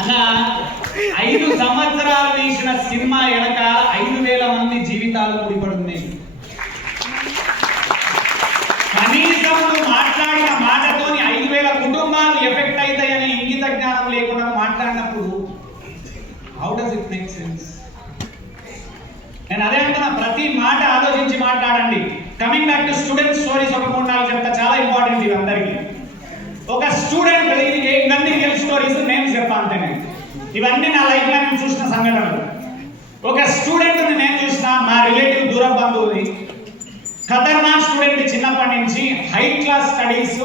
అన్న 5 సంవత్సరాలు తీసిన సినిమా వెనక 5,000 మంది జీవితాలు ముడిపడున్నాయి. కనీసం నువ్వు మాట్లాడిన మాటతోని 5,000 కుటుంబాలు ఎఫెక్ట్ అవుతాయని ఇంగిత జ్ఞానం లేకుండా మాట్లాడినప్పుడు how does it make sense? నేను అదే అంటున్నా, ప్రతి మాట ఆలోచించి మాట్లాడండి. Coming back to student stories, ఒక 3-4 చెప్తా, చాలా ఇంపార్టెంట్ ఇవి అందరికీ. ఒక స్టూడెంట్, ఇది ఇవన్నీ రియల్ స్టోరీస్, నేను చెప్పా అంతేనే. ఇవన్నీ నా లైఫ్ లో నేను చూసిన సంఘటనలు. ఒక స్టూడెంట్ నేను చూసిన, మా రిలేటివ్ దూర బంధువుని, ఖతర్నాక్ స్టూడెంట్, చిన్నప్పటి నుంచి high class studies,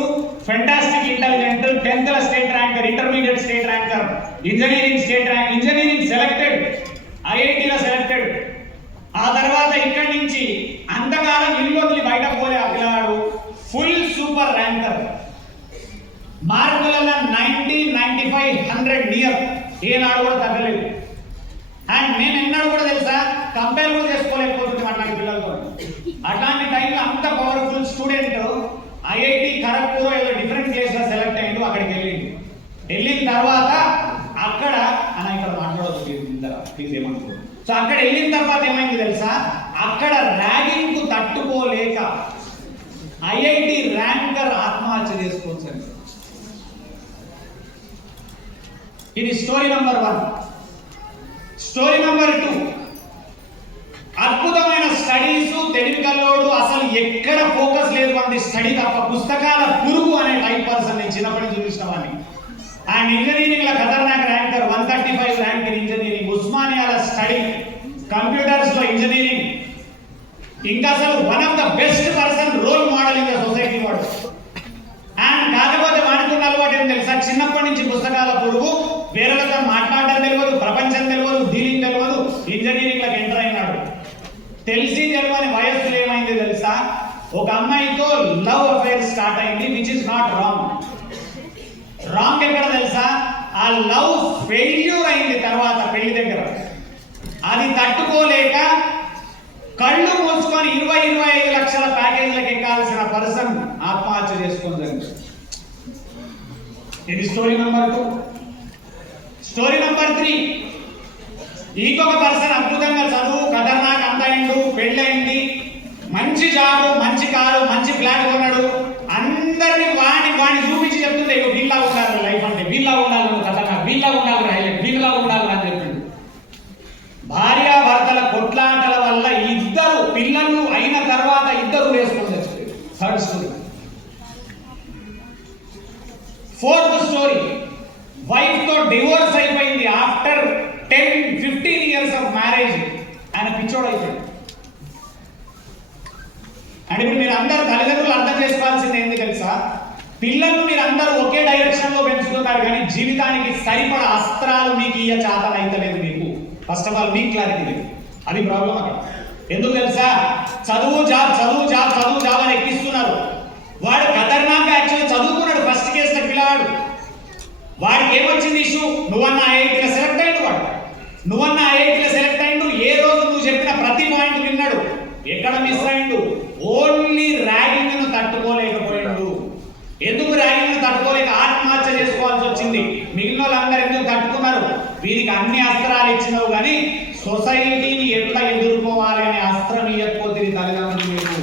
fantastic intelligent, 10th state ranker, intermediate state ranker, engineering state rank, engineering selected, ఐఐటీలో సెలెక్టెడ్. ఆ తర్వాత ఇక్కడి నుంచి అంతకాలం ఇల్లు వదిలి బయటకు పోలే ఆ పిల్లవాడు ఫుల్ సూపర్ ర్యాంకర్. మార్కులలో 90, 95, 100 నియర్, ఏనాడు కూడా తగ్గలేదు. అండ్ నేను ఎన్నాడు కూడా తెలుసా, కంపేర్ కూడా చేసుకోలేకపోతుంది అట్లాంటి పిల్లలతో. అట్లాంటి టైంలో అంత పవర్ఫుల్ స్టూడెంట్ ఐఐటి ఖరగ్పూర్ ఏదో డిఫరెంట్ ప్లేస్ లో సెలెక్ట్ అయ్యిండు. అక్కడికి వెళ్ళిన తర్వాత అక్కడ ఇక్కడ మాట్లాడవచ్చు ప్లీజ్ ఏమనుకో. సో అక్కడ వెళ్ళిన తర్వాత ఏమైంది తెలుసా, అక్కడ ర్యాగింగ్ కు తట్టుకోలేక ఐఐటి ర్యాంకర్ ఆత్మహత్య చేసుకోవచ్చు. ఇది స్టోరీ నెంబర్ 1. స్టోరీ నెంబర్ 2, అద్భుతమైన స్టడీస్, తెలివికల్లోడు, అసలు ఎక్కడ ఫోకస్ లేదు అంది స్టడీ తప్ప, పుస్తకాల పురుగు అనే టైప్ పర్సన్ నేను చిన్నప్పటి నుంచి చూసిన వాడిని. అండ్ ఇంజనీరింగ్ లో ఖతర్నాక్ ర్యాంకర్, 135 ర్యాంక్ ఇన్ ఇంజనీరింగ్, ఉస్మానియాల స్టడీ, కంప్యూటర్స్ లో ఇంజనీరింగ్, ఇంకా అసలు one of the best person, role model in the society వాడు. అండ్ కాకపోతే వాడుకున్న అలవాటు ఏం తెలుసా, చిన్నప్పటి నుంచి పుస్తకాల పురుగు, వేరేలతో మాట్లాడడం తెలియదు, ప్రపంచం తెలియదు, డీలింగ్ తెలియదు, ఇంజనీరింగ్ లకు ఎంటర్ అయినాడు. తెలిసి తెలియని వయస్సులో ఏమైంది తెలుసా, ఒక అమ్మాయితో లవ్ అఫైర్ స్టార్ట్ అయింది, which is not wrong. Wrong ఎక్కడ తెలుసా, ఆ లవ్ ఫెయిల్యూర్ అయింది తర్వాత పెళ్లి దగ్గర. అది తట్టుకోలేక కళ్ళు మూసుకొని 20-25 లక్షల ప్యాకేజీలకు ఎక్కాల్సిన పర్సన్ ఆత్మహత్య చేసుకుంది. ఇది స్టోరీ నెంబర్ 2. స్టోరీ నెంబర్ 3, ఇంకొక పర్సన్ అద్భుతంగా చదువు, ఖతర్నాక్ అంత అయిండు, పెళ్ళయింది, మంచి జాబ్, మంచి కారు, మంచి ఫ్లాట్ కొన్నాడు. అందరినీ వాడిని చూపించి చెప్తుంటే వీళ్ళ ఉండాలి లైఫ్ అంటే, వీళ్ళ ఉండాలి ఖతర్నాక్, వీళ్ళ ఉండాలి హైలైట్, వీళ్ళ ఉండాలి అని చెప్పిండు. భార్యాభర్తల కొట్లాటల వల్ల 2 పిల్లలు అయిన తర్వాత 2 వేసుకొని వచ్చింది. 3rd story. 4th story, wife తో డివోర్స్ అయిపోయింది. ఆఫ్టర్ 10-15 ఇయర్స్ ఆఫ్ మ్యారేజ్ ఆయన పిచ్చోడు అయిపోయింది. అంటే ఇప్పుడు మీరు అందరూ తల్లిదండ్రులు అర్థం చేసుకోవాల్సింది ఏంటి తెలుసా, పిల్లలను మీరు అందరూ ఒకే డైరెక్షన్ లో పెంచుతున్నారు, కానీ జీవితానికి సరిపడా అస్త్రాలు మీకు ఇయ్య చేతన అయితలేదు. మీకు ఫస్ట్ ఆఫ్ ఆల్ మీకు క్లారిటీ లేదు, అది ప్రాబ్లం అక్కడ. ఎందుకు తెలుసా, చదువు జాబ్, చదువు జాబ్, చదువు జాబ్ అని ఎక్కిస్తున్నారు. వాడు ఖతర్నాక్ యాక్చువల్లీ చదువుకున్నాడు, ఫస్ట్ కేసులో పిల్లవాడు. వాడికి ఏమొచ్చింది ఇష్యూ, నువ్వన్నా ఐఐటీలో సెలెక్ట్ అయ్యిండు, నువ్వన్నా ఐఐటీలో సెలెక్ట్ అయ్యిండు. ఏ రోజు నువ్వు చెప్పిన ప్రతి పాయింట్ విన్నాడు. ఎక్కడ మిస్ అయ్యిండు, ఓన్లీ ర్యాగింగ్ ను తట్టుకోలేకపోయిండు. ఎందుకు ర్యాగింగ్ ను తట్టుకోలేక ఆత్మహత్య చేసుకోవాల్సి వచ్చింది. మిగిలిన వాళ్ళందరూ ఎందుకు తట్టుకున్నారు, వీరికి అన్ని అస్త్రాలు ఇచ్చినావు కానీ సొసైటీని ఎట్లా ఎదుర్కోవాలి అనే అస్త్రం ఇవ్వకపోతే తల్లిదండ్రులు మీకు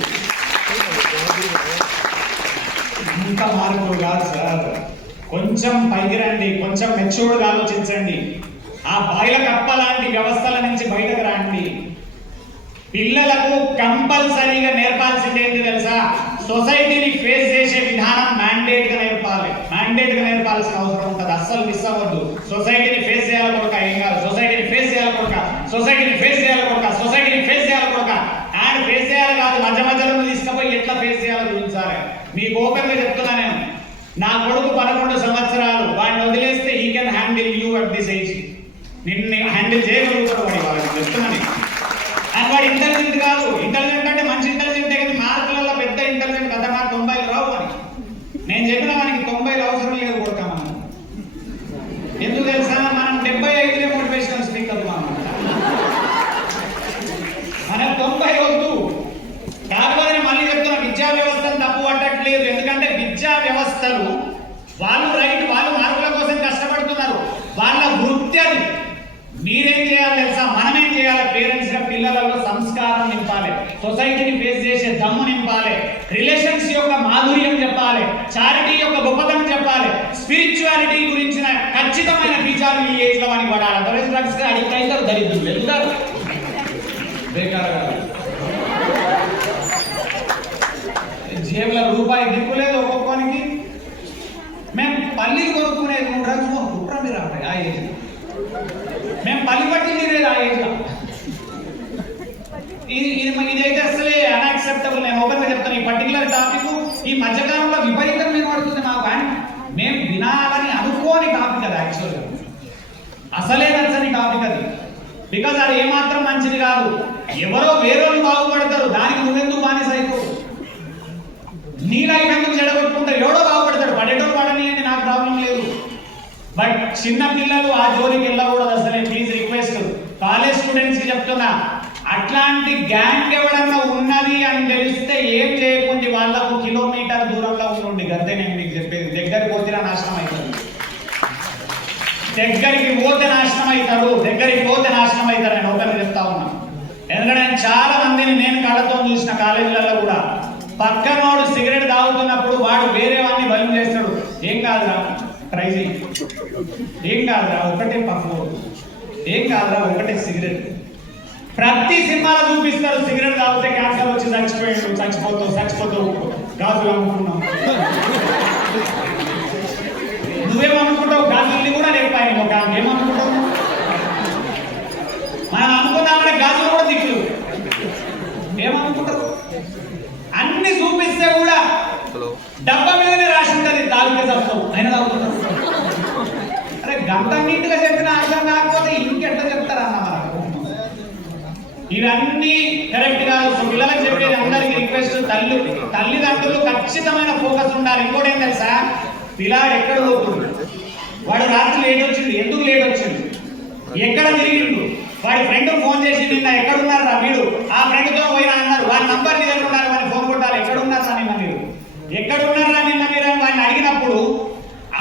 ఇంత మార్పులు కాదు సార్. కొంచెం పైకి రండి, కొంచెం మెచ్యూర్డ్గా ఆలోచించండి. ఆ బాయిల కప్ప లాంటి వ్యవస్థల నుంచి బయటకు రండి. పిల్లలకు కంపల్సరీగా నేర్పాల్సింది ఏంటి తెలుసా, సొసైటీని ఫేస్ చేసే విధానం మ్యాండేట్ గా నేర్పాలి. మ్యాండేట్ గా నేర్పాల్సిన అవసరం ఉంటుంది, అస్సలు మిస్ అవ్వద్దు. సొసైటీని ఫేస్ చేయాలి కొడుక, ఏం కాదు, సొసైటీని ఫేస్ చేయాలి కొడుక, సొసైటీని ఫేస్ చేయాలి కొడుక, సొసైటీని ఫేస్ చేయాలి కొడుక. అండ్ ఫేస్ చేయాలి కాదు, మధ్య మధ్యలో తీసుకుపోయి ఎట్లా ఫేస్ చేయాలో చూపించాలి. మీకు ఓపెన్ గా చెప్తున్నా నేను, నా కొడుకు 11 సంవత్సరాలు, వాడిని వదిలేస్తే he can handle you at this age. నిన్ను హ్యాండిల్ చేయగలుగుతాడు వాడి, వాళ్ళకి చెప్తున్నాను. అండ్ వాడు ఇంటెలిజెంట్ కాదు, ఇంటెలిజెంట్ అంటే మంచి ఇంటెలిజెంట్ కానీ మార్కులలో పెద్ద ఇంటెలిజెంట్ కదా, నాకు 90 రావు అని. నేను చెప్పిన వానికి 90 అవసరం లేదు కొడుక. మనం ఎందుకు తెలుసా, మనం 75 మోటివేషనల్ స్పీకర్, మనకు 90 వద్దు. కాకపోతే మళ్ళీ చెప్తున్నా, విద్యా వ్యవస్థను తప్పు పట్టట్లేదు. ఎందుకంటే విద్యా వ్యవస్థలు వాళ్ళు రైట్, వాళ్ళు మార్కుల కష్టపడుతున్నారు, వాళ్ళ వృత్తి అది. మీరేం చేయాలి తెలుసా? మనమేం చేయాలి? పేరెంట్స్ గా పిల్లలలో సంస్కారం నింపాలి, సొసైటీని ఫేస్ చేసే దమ్ము నింపాలి, రిలేషన్స్ యొక్క మాధుర్యం చెప్పాలి, చారిటీ యొక్క గొప్పతనం చెప్పాలి, స్పిరిచువాలిటీ గురించిన ఖచ్చితమైన ఫీచర్లు ఈ ఏజ్ లో వానికి పడాలి. అదర్వైజ్ డ్రగ్స్ గా అడిక్ట్ అవుతారు, దరిద్రులు వెళ్తారు బేకారుగా. జేబులో రూపాయి దిక్కులేదు ఒక్కొక్కనికి. మేము పల్లీలు కొనుక్కునేది 3 డ్రగ్స్ కుట్రా మీరు అప్పుడు ఆ ఏజ్. మేము పల్లి పట్టింది లేదు ఆ ఏజ్ లో. ఇదైతే అసలే అన్యాక్సెప్టబుల్. నేను ఓపెన్ గా చెప్తాను, ఈ పర్టికులర్ టాపిక్ ఈ మధ్యకాలంలో విపరీతం వినబడుతుంది మాకు. కానీ మేము వినాలని అనుకోని టాపిక్ అది, యాక్చువల్గా అసలే నచ్చని టాపిక్ అది. బికాజ్ అది ఏమాత్రం మంచిది కాదు. ఎవరో వేరేళ్ళు బాగుపడతారు, దానికి నువ్వెందుకు బానిస అయిపోవు? నీ లైఫ్ ఎందుకు చెడగొట్టుకుంటారు? ఎవడో బాగుపడతాడు, పడేటోడు పడనియండి, నాకు ప్రాబ్లం లేదు. బట్ చిన్న పిల్లలు ఆ జోలికి వెళ్ళకూడదు అసలే. ప్లీజ్ రిక్వెస్ట్, కాలేజ్ స్టూడెంట్స్ కి చెప్తున్నా, అట్లాంటి గ్యాంగ్ ఎవడన్నా ఉన్నది అని తెలిస్తే ఏం చేయకుండా వాళ్ళకు కిలోమీటర్ దూరంలో ఉండి గంతే. నేను మీకు చెప్పేది, దగ్గరికి పోతే నాశనం అవుతుంది. దగ్గరికి పోతే నాశనం అవుతారు, దగ్గరికి పోతే నాశనం అవుతారు. నేను ఒకరిని చెప్తా ఉన్నా, ఎందుకంటే నేను చాలా మందిని నేను కళ్ళతో చూసిన కాలేజీలలో కూడా. పక్కనోడు సిగరెట్ తాగుతున్నప్పుడు వాడు వేరే వాడిని భయం చేస్తాడు. ఏం కాదురా, ట్రై చేయి, ఏం కాదురా, ఒకటే పప్పు, ఏం కాదురా, ఒకటే సిగరెట్. ప్రతి సినిమాలో చూపిస్తారు, సిగరెట్ తాగితే క్యాన్సర్ వచ్చి చచ్చిపోతావు గాజులు అమ్ముకున్నావు. నువ్వేమనుకుంటావు? గాజుల్ని కూడా లేపాయి, ఒక ఏమనుకుంటావు? మనం అమ్ముకున్నామంటే గాజులు కూడా దిక్కులు ఏమనుకుంటావు? అన్ని చూపిస్తే కూడా డబ్బా మీదనే రాసి ఉంటుంది తాగితే చస్తావు, అయినా తాగుతున్నావు. అరే గంట నీట్గా చెప్పిన అర్థం కాకపోతే ఇంకెట్లా చెప్తారన్న మనకు? ఇవన్నీ కరెక్ట్ కాదు. పిల్లలకు చెప్పేది అందరికి రిక్వెస్ట్, తల్లిదండ్రులు ఖచ్చితమైన ఫోకస్ ఉండాలి. ఇంకోటి ఏం తెలుసా, పిల్లాడు ఎక్కడ పోతుంది, వాడు రాత్రి లేట్ వచ్చింది, ఎందుకు లేట్ వచ్చింది, ఎక్కడ తిరిగిండు, వాడి ఫ్రెండ్ ఫోన్ చేసి నిన్న ఎక్కడున్నారా వీడు, ఆ ఫ్రెండ్తో పోయినా అన్నారు, వాడి నంబర్ నీ దగ్గర ఉండాలి, వాడిని ఫోన్ కొట్టాలి, ఎక్కడున్నారా నిన్న మీరు, ఎక్కడున్నారా నిన్న మీరు అని వాడిని అడిగినప్పుడు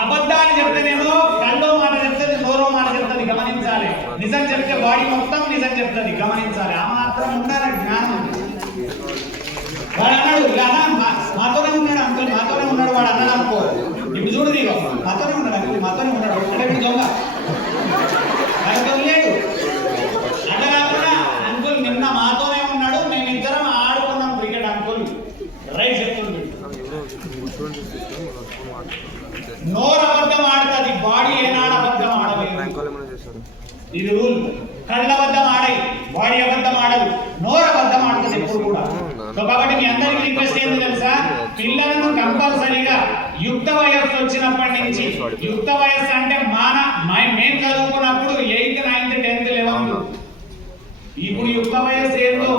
అబద్ధాన్ని చెప్తేనేమో కల్లో మాట చెప్తుంది, నోరో మాట చెప్తుంది, గమనించాలి. నిజం చెప్తే బాడీ మొత్తం నిజం చెప్తుంది, గమనించాలి. ఆ మాత్రం ఉండాలి జ్ఞానం. వాడు అన్నాడు, మాతోనే ఉన్నాడు అంకుల్, మాతోనే ఉన్నాడు వాడు అన్నాడు అనుకో. ఇప్పుడు చూడు నీకు మాతోనే ఉన్నాడు అంకుల్, మాతోనే ఉన్నాడు అంటే ఇప్పుడు దొంగ లేదు. అట్లా కాకుండా అంకుల్ నిన్న మాతోనే ఉన్నాడు, మేమిద్దరం ఆడుకున్నాం క్రికెట్ అంకుల్, రైట్ చెప్తుంది. నోరు అబద్ధం ఆడుతుంది, బాడీ ఏనాడు అబద్ధం ఆడలేదు. ఇది రూల్. కళ్ళ అబద్ధం ఆడాయి, బాడీ అబద్ధం ఆడదు, నోరు అబద్ధం ఆడుతుంది ఎప్పుడు కూడా. సో కాబట్టి మీ అందరికీ రిక్వెస్ట్ ఏంటి తెలుసా, పిల్లలను కంపల్సరీగా యుక్త వయస్సు వచ్చినప్పటి నుంచి, యుక్త వయస్సు అంటే మేము చదువుకున్నప్పుడు 8th 9th 10th 11th, ఇప్పుడు యుక్త వయస్సు ఏందో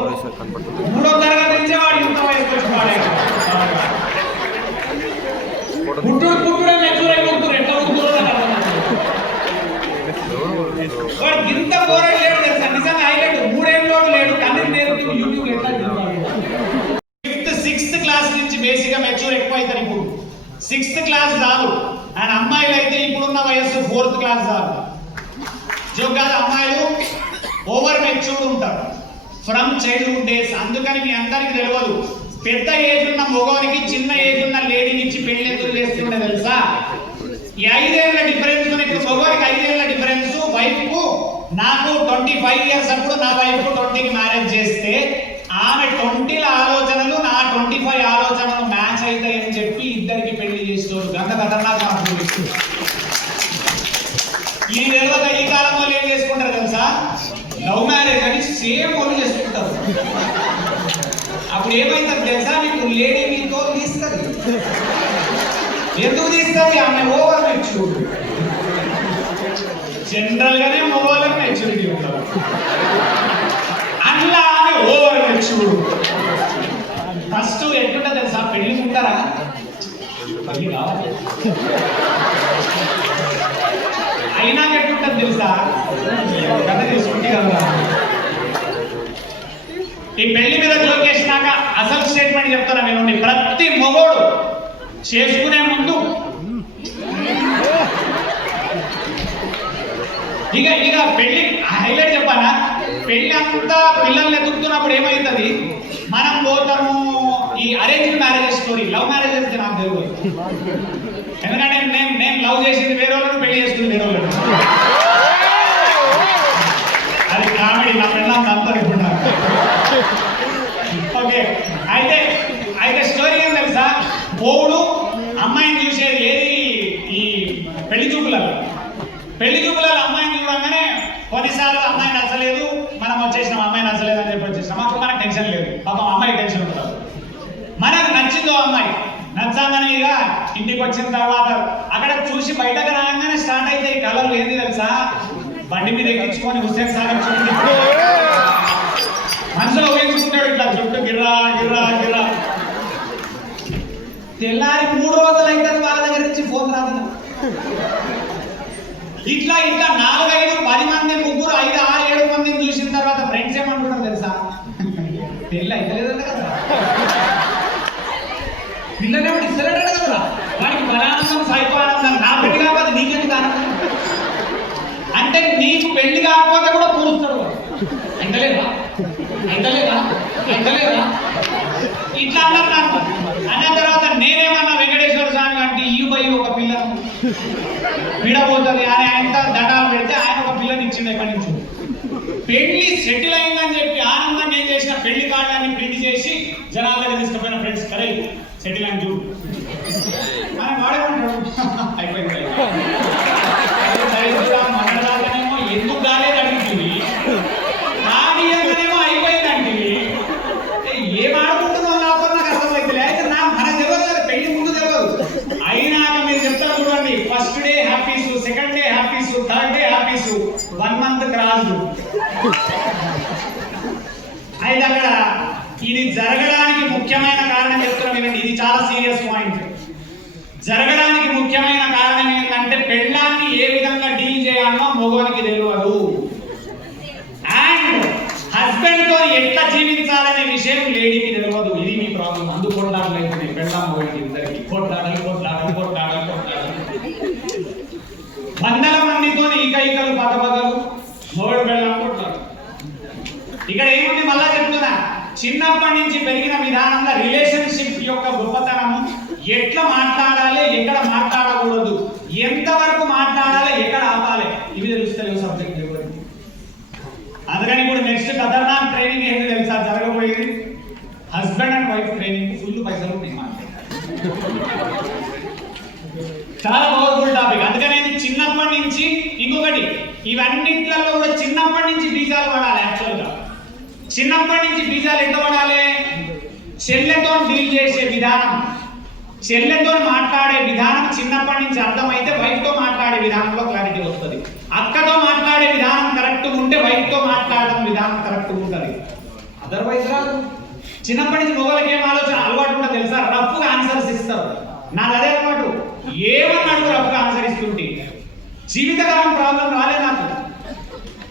3వ తరగతి నుంచే వాడు యుక్త వయస్సు వచ్చి వాడే పుట్టుడే మెచ్యూర్ అయిపోతున్నారు. ఎట్లా ఉంటుందో వాడు ఇంత పోరాడు లేడు తెలుసా, నిజంగా హైలైట్. 3 ఏళ్ళు లేడు, తండ్రి నేర్పుతుంది యూట్యూబ్ ఎట్లా. 5th 6th క్లాస్ నుంచి బేసిక్ గా మెచ్యూర్ ఎక్కువ అవుతారు. ఇప్పుడు 6th క్లాస్ చాలు. అండ్ అమ్మాయిలు అయితే ఇప్పుడున్న వయస్సు 4th క్లాస్ చాలు. జోక్ కాదు, అమ్మాయిలు ఓవర్ మెచ్యూర్డ్ ఉంటారు ఫ్రమ్ చైల్డ్హుడ్ డేస్. అందుకని మీ అందరికి తెలియదు, పెద్ద ఏజ్ ఉన్న మగవానికి చిన్న ఏజ్ ఉన్న లేడీని ఇచ్చి పెళ్లి ఎందుకు చేస్తుండే తెలుసా? ఈ 5 ఏళ్ల డిఫరెన్స్. ఇప్పుడు మగవానికి 5 ఏళ్ల డిఫరెన్స్, వైఫ్ కు. నాకు 25 ఇయర్స్ అప్పుడు నా వైఫ్ కు 20కి మ్యారేజ్ చేస్తే ఆమె 20ల ఆలోచనలు నా 25 ఆలోచనలు మ్యాచ్ అవుతాయని చెప్పి ఇద్దరికి పెళ్లి చేస్తారు. గంట ఖతర్నాక్ మాట్లాడు. ఈ తెలియక ఈ కాలంలో ఏం చేసుకుంటారు తెలుసా, లవ్ మ్యారేజ్ అని సేమ్ వాళ్ళు చేసుకుంటారు. అప్పుడు ఏమైతుంది తెలుసా, మీకు లేడీ మీతో తీస్తుంది. ఎందుకు తీస్తుంది? ఆమె ఓవర్ మెచ్యూర్డ్. జనరల్ గానే మగవాళ్ళకి మెచ్యూరిటీ ఉంటారు, అట్లా ఆమె ఓవర్ మెచ్యూర్డ్. ఫస్ట్ ఎట్లుంటా తెలుసా, పెళ్లి ఉంటారా అయినా ఎట్లుంటది తెలుసా, కథ తీసుకుంటే కదా. ఈ పెళ్లి మీద జోకేసినాక అసలు స్టేట్మెంట్ చెప్తాను వినండి. ప్రతి మొగోడు చేసుకునే ముందు ఇక ఇక పెళ్లి హైలైట్ చెప్పానా, పెళ్లి అంతా పిల్లల్ని ఎదుగుతున్నప్పుడు ఏమైతుంది, మనం పోతాము ఈ arrange marriages story, love marriages నాకు తెలియదు. ఎందుకంటే నేను లవ్ చేసింది వేరే వాళ్ళని, పెళ్లి చేస్తుంది వేరే వాళ్ళని. అది కామెడీ, నా ఫ్రెండ్ అంతా ఇప్పుడు. ఓకే, అయితే స్టోరీ ఏం తెలుసా, ఓడు అమ్మాయిని చూసేది ఏది, ఈ పెళ్లి చూపులలో అమ్మాయిని చూడగానే కొన్నిసార్లు అమ్మాయి నచ్చలేదు, మనం వచ్చేసినాం, అమ్మాయి నచ్చలేదు అని చెప్పి వచ్చేసినాం, అప్పుడు మనకు టెన్షన్ లేదు, పాపం అమ్మాయి టెన్షన్ ఉంటుంది. మనకు నచ్చిందో అమ్మాయి, నచ్చాగానే ఇక ఇంటికి వచ్చిన తర్వాత అక్కడ చూసి బయటకు రాగానే స్టార్ట్ అయితే ఈ కలర్లు ఏంది తెలుసా, బండి మీద ఎక్కించుకొని హుస్సేన్ సాగర్ చుట్టూ మనసులో ఊహించుకుంటాడు, ఇట్లా చుట్టూ గిర్రా గిర్రా గిర్రా. తెల్లారి 3 రోజులు అయితే వాళ్ళ దగ్గర నుంచి ఫోన్ రాదు. ఇట్లా 4, 5, 10 మంది, 3, 5, 6, 7 మందిని చూసిన తర్వాత ఫ్రెండ్స్ ఏమనుకుంటారు తెలుసా, పెళ్ళి అయితే లేదంట కదా, పిల్లనే ఇస్తలేడు కదా, వాడికి బలానందం సైకోనందం, నా పెళ్లి కాకపోతే నీకెందుకు ఆనందం అంటే, నీకు పెళ్లి కాకపోతే కూడా పూరుస్తాడు. ఎంతలేదా ఇట్లా అన్నారు. అన్న తర్వాత నేనేమన్నా వెంకటేశ్వర స్వామి అంటే ఈ పోయి ఒక పిల్లను విడబోతుంది అని ఆయన దండాలు పెడితే ఆయన ఒక పిల్లని ఇచ్చిండు. ఎక్కడి నుంచి పెళ్లి సెటిల్ అయిందని చెప్పి ఆనందంగా ఏం చేసిన, పెళ్లి కార్డుని ప్రింట్ చేసి జనాల దగ్గర తీసుకుపోయిన ఫ్రెండ్స్, కరే సెటిల్ అని చూడు అని వాడేమంటాడు. అయిపోయింది మనదాకానేమో ఎందుకు కాలేదు అడుగుతుంది, నాకేమో అయిపోయిందంటే ఏం ఆడుకుంటుందో నాకు అర్థమైతే. అయితే మనకు తెలియదు కదా, పెళ్లి ముందు తెలియదు. అయినాక మీరు చెప్తారు చూడండి, first day happies, second day happies, third day happies, 1 month cross. అయితే అక్కడ ఇది జరగడానికి ముఖ్యమైన కారణం చెప్తున్నా వినండి, ఇది చాలా సీరియస్ పాయింట్. జరగడానికి ముఖ్యమైన కారణం ఏంటంటే, పెళ్ళాన్ని ఏ విధంగా డీల్ చేయాలో మగవానికి తెలియదు, అండ్ హస్బెండ్ తో ఎట్లా జీవించాలనే విషయం లేడీకి తెలియదు. ఇది మీ ప్రాబ్లం. అందుకు కొట్లాడలేదు, పెళ్ళాం మగవానికి ఇద్దరికి కొట్లాడాలి. 100 మందితో ఈకలు పదపదలు, మొగడు పెళ్ళాం కొట్లాడు. ఇక్కడ ఏముంది మళ్ళా చెప్తున్నా, చిన్నప్పటి నుంచి పెరిగిన విధానంలో రిలేషన్షిప్ యొక్క గొప్పతనము, ఎట్లా మాట్లాడాలి, ఎక్కడ మాట్లాడకూడదు, ఎంతవరకు మాట్లాడాలి, ఎక్కడ ఆపాలి, ఇవి తెలుస్తలేవు సబ్జెక్ట్. అందుకని ఇప్పుడు నెక్స్ట్ ఖతర్నాక్ ట్రైనింగ్ ఏంటి తెలుసా జరగబోయేది, husband and wife training. Full పైసలు ఉన్నాయి, చాలా పవర్ఫుల్ టాపిక్. అందుకని చిన్నప్పటి నుంచి ఇంకొకటి, ఇవన్నింటిలో కూడా చిన్నప్పటి నుంచి బీజాలు పడాలి. యాక్చువల్గా చిన్నప్పటి నుంచి బీజాలు ఎంత పడాలి, చెల్లెతో డీల్ చేసే విధానం, చెల్లెతో మాట్లాడే విధానం చిన్నప్పటి నుంచి అర్థమైతే వైఫ్ తో మాట్లాడే విధానంలో క్లారిటీ వస్తుంది. అక్కతో మాట్లాడే విధానం కరెక్ట్ ఉంటే వైఫ్ తో మాట్లాడడం విధానం కరెక్ట్ ఉంటుంది. అదర్వైజ్ రాదు. చిన్నప్పటి నుంచి మొగలకి ఏం ఆలోచన అలవాటు ఉంటుందో తెలుసా, రఫ్ గా ఆన్సర్స్ ఇస్తారు. నాది అదే అలవాటు, ఏమన్నా అడుగు రఫ్ గా ఆన్సర్ ఇస్తుంటే. జీవితకాలం ప్రాబ్లం రాలే నాకు,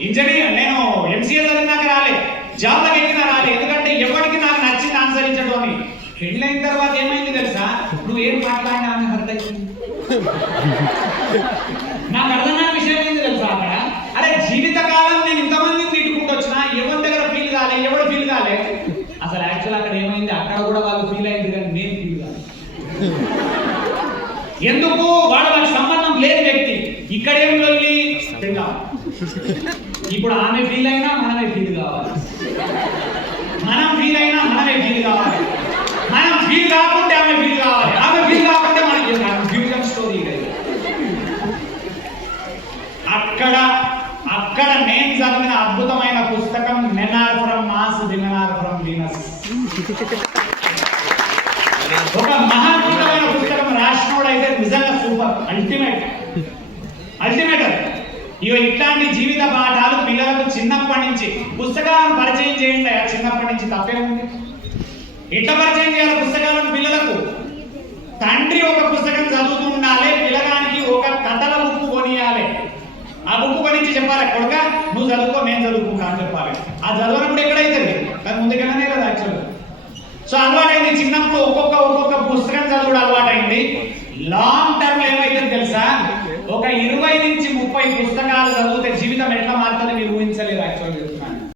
ఇంజనీర్ నేను ఎంసీఏ చదివినాక రాలే, జాబ్ లకి ఎక్కినా రాలే, ఎందుకంటే ఎవరికి నాకు నచ్చింది ఆన్సర్ ఇచ్చడం అని. పెళ్ళైన తర్వాత ఏమైంది తెలుసా, నువ్వు ఏం మాట్లాడినా అని హర్ట్ అయింది. నాకు అర్థమైన విషయం ఏంది తెలుసా, అక్కడ అరే జీవితకాలం నేను ఇంతమందిని తిట్టుకుంటూ వచ్చినా ఎవరి దగ్గర ఫీల్ కాలే, ఎవరు ఫీల్ కాలే. అసలు యాక్చువల్ అక్కడ ఏమైంది, అక్కడ కూడా వాళ్ళు ఫీల్ అయింది కానీ నేను ఫీల్ కాలే. ఎందుకు, వాడు నాకు సంబంధం లేని వ్యక్తి. ఇక్కడ ఏం వెళ్ళి తింటాం. ఇప్పుడు ఆమె ఫీల్ అయినా మనమే ఫీల్ కావాలి, మనం ఫీల్ అయినా మనమే ఫీల్ కావాలి, మనం ఫీల్ కాకుంటే ఆమె ఫీల్ కావాలి, ఆమె ఫీల్ కాకుంటే మనకి ఫ్యూజన్ స్టోరీ. అక్కడ నేను చదివిన అద్భుతమైన పుస్తకం men are from Mars, women are from Venus. ఒక మహాద్భుతమైన పుస్తకం రాసినోడైతే నిజంగా సూపర్, అల్టిమేట్. ఇవి ఇట్లాంటి జీవిత పాఠాలు పిల్లలకు చిన్నప్పటి నుంచి పుస్తకాలను పరిచయం చేయండి. చిన్నప్పటి నుంచి తప్పేముంది, ఎట్లా పరిచయం చేయాలి పుస్తకాలను పిల్లలకు? తండ్రి ఒక పుస్తకం చదువుతూ ఉండాలి, పిల్లగానికి ఒక కథల బుక్ కొనియాలి. ఆ బుక్ కొనిచ్చి చెప్పాలి, కొడుక నువ్వు చదువుకో, నేను చదువుకుంటా అని చెప్పాలి. ఆ చదవనప్పుడు ఎక్కడైతుంది, కానీ ముందుకెళ్ళనే కదా యాక్చువల్గా. సో అలవాటైంది, చిన్నప్పుడు ఒక్కొక్క పుస్తకం చదువుడు అలవాటైంది. లాంగ్ టర్మ్ ఏమైతే తెలుసా, ఒక 20 నుంచి 30 పుస్తకాలు చదివితే జీవితం ఎట్లా